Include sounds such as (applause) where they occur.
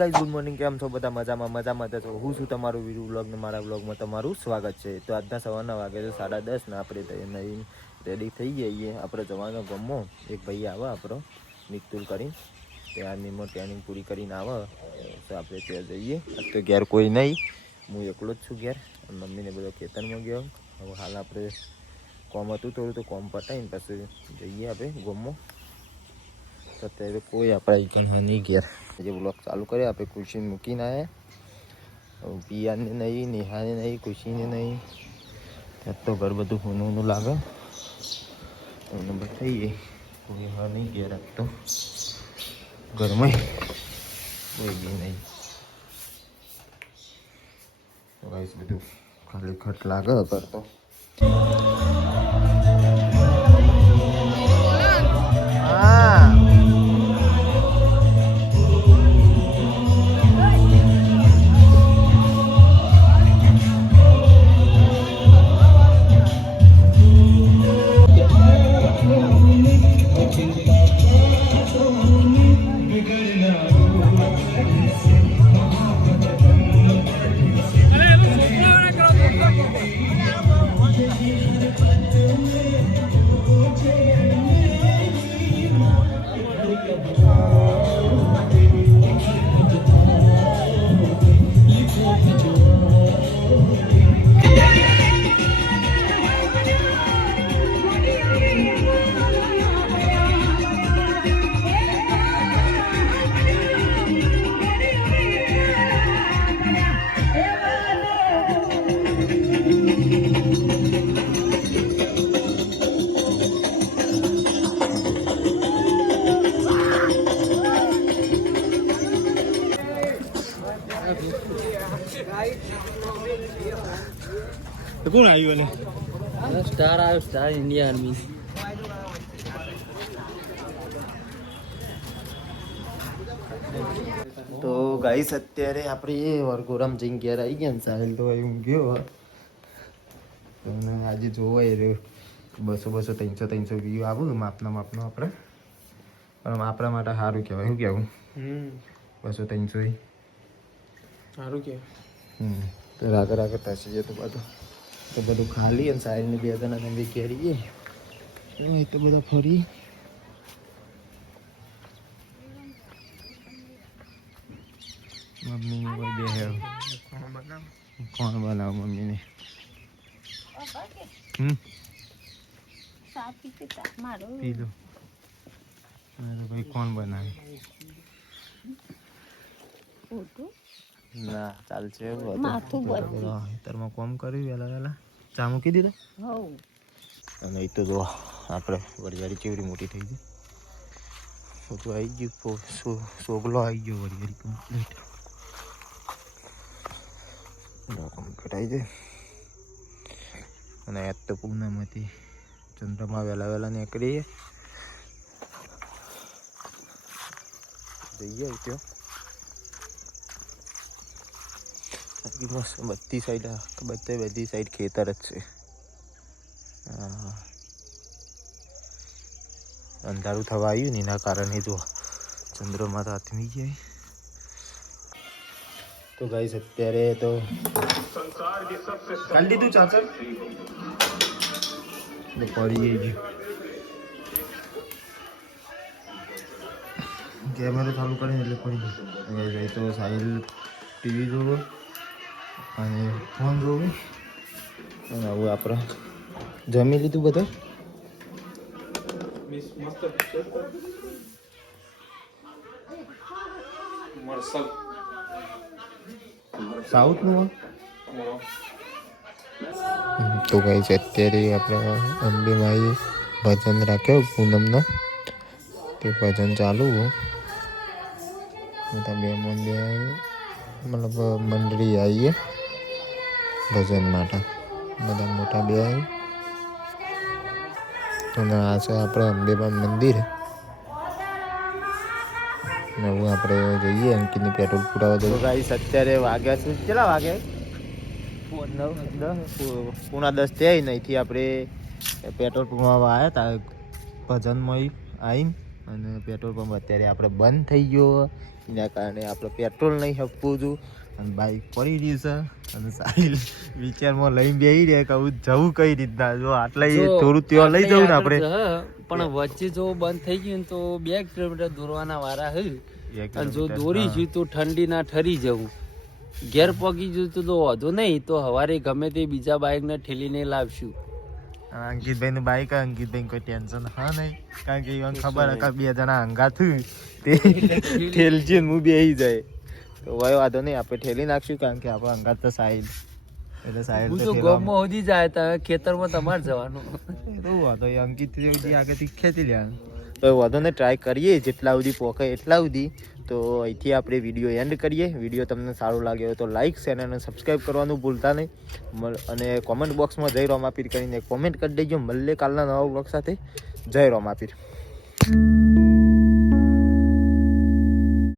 Guys good morning કેમ છો બધા? મજામાં મજામાં છો હું છું તમારું વીરુ વ્લોગ મારા વ્લોગમાં તમારું સ્વાગત છે. તો આજના સવારના વાગે છે સાડા દસ ને આપણે નવીન રેડી થઈ જઈએ આપણે જવાનો ગમો. એક ભાઈ આવે આપણો નિકતુલ કરીને. તે આર્મીમાં ટ્રેનિંગ પૂરી કરીને આવે. તો આપણે ત્યાં જઈએ. તો ઘેર કોઈ નહીં. હું એકલો જ છું ઘેર. મમ્મીને બધો ખેતરમાં ગયો. હવે હાલ આપણે કોમ હતું, થોડું તો કોમ પતાવીને પછી જઈએ આપણે ગમો. તો અત્યારે કોઈ આપણા ઈકણ નહીં ઘેર. જે બ્લોક ચાલુ કર્યા. આપણે ખુશીને મૂકીને આવ્યા પિયાને નહીં, નેહાને નહીં ખુશીને નહીં. ત્યાં તો ઘર બધું હોનું હોનું લાગે. તમને બતાવીએ. કોઈ હા નહીં ઘેર આજ તો. ઘરમાં કોઈ બી નહીં. તો બધું ખાલી ખટ લાગે કરતો હા કોણ આવ્યું ને સ્ટાર આવ્યો સ્ટાર ઇન્ડિયા આર્મી તો ગાઈસ અત્યારે આપણે વરગોરામ જઈને ઘેર આવી ગયા ને સાહેલ તો અહીં ઊંઘ્યો અને આજે જોવાય રહ્યો. બસો બસો ત્રણસો ત્રણસો વ્યૂ આવું માપના માપનો આપણે. પણ આપણા માટે સારું કહેવાય. શું કહેવું? બસો ત્રણસો સારું કહેવાય. હમ. તો રાગે રાગે થશે જતો બધું તો બધું ખાલી અને સાહેબને બે જણા તમે કેરીએ એ તો બધા ફરી. મમ્મી કોઈ બે કોણ બનાવ મમ્મીને? હમ? પી લો ભાઈ કોણ બનાવે? ના ચાલશે માથું ખેતરમાં કોમ કર્યું વેલા વેલા. ચા મૂકી દીધો? અને એ તો જો આપણે વરિયાળી કેવડી મોટી થઈ ગઈ. બધું આવી ગયું સોગલો આવી ગયો વરિયાળી કમ્પ્લીટ કમ્પ્લીટ આવી જાય. અને આજ તો પૂનમ હતી ચંદ્રમાં વહેલા વહેલા નીકળીએ. જઈએ ત્યાં. બાકી મસ્ત બધી સાઈડ બધે, બધી સાઈડ ખેતર જ છે. અંધારું થવા આવ્યું ને એના કારણે જો ચંદ્રમાં તો આથમી ગયા તો ગાઈસ અત્યારે તો કાઢી દીધું ચાચર પડી ગયું કેમેરો ચાલુ કરીને એટલે પડી ગયું. તો સાહિલ ટીવી જોવો. અને ફોન જોવું. અને હવે આપણે જમી લીધું બધું? સાઉથનું તો કઈ છે અત્યારે આપણે અંબેમાઈ ભજન રાખ્યો પૂનમનો. તે ભજન ચાલુ બધા બે મંદિર મતલબ મંડળી આવીએ. ભજન માટે. બધા મોટા બે અને આ છે આપણે અંબેબા મંદિર. નવું આપણે જઈએ અંકિતની પેટ્રોલ પુરાવા જઈએ ગાઈસ અત્યારે વાગ્યા છે. કેટલા વાગે? પૂણા દસ. થયા અહીંથી આપણે પેટ્રોલ પુરાવા આવ્યા હતા ભજનમાં આવીને અને પેટ્રોલ પંપ અત્યારે આપણે બંધ થઈ ગયો. એના કારણે આપણે પેટ્રોલ નહીં હપવું છું અને બાઇક પડી રહ્યું છે. અને સાહિલ વિચારમાં લઈને બેસી રહ્યા કે હું જવું કઈ રીતના? જો આટલા થોડું ત્યાં લઈ જવું ને આપણે. પણ વચ્ચે જો બંધ થઈ ગયું ને તો બે કિલોમીટર દોરવાના વારા હે. અને જો દોરી. છું તો ઠંડી ના ઠરી જવું. ઘેર પગી જવું તો વાંધો નહીં તો હવારે ગમે તે બીજા બાઇક ને ઠેલીને લાવશું. અંકિતભાઈ નું બાઈક અંકિતભાઈ કોઈ ટેન્શન હા નહીં. કારણ કે ખબર બે જણા હંગા થયું (laughs) તે ઠેલજી હું બેસી જાય. તો હવે વાંધો નહીં આપણે ઠેલી નાખશું કારણ કે આપણે અંગાત તો સાહેબ એટલે હું તો ગોમમાં સુધી જાય તો ખેતરમાં તમારે જવાનું. એ તો વાંધો એ અંકિત જેવી આગળથી ખેતી લેવાનું. તો વાંધો ને ટ્રાય કરીએ જેટલા સુધી પોકે એટલા સુધી. તો અહીંથી આપણે વીડિયો એન્ડ કરીએ. વીડિયો તમને સારો લાગ્યો તો લાઇક ચેનલને સબસ્ક્રાઈબ કરવાનું ભૂલતા નહીં. અને કોમેન્ટ બોક્સમાં જય રોમાપીર કરીને કોમેન્ટ કરી દેજો. મળે કાલના નવા બ્લોગ સાથે. જય રોમાપીર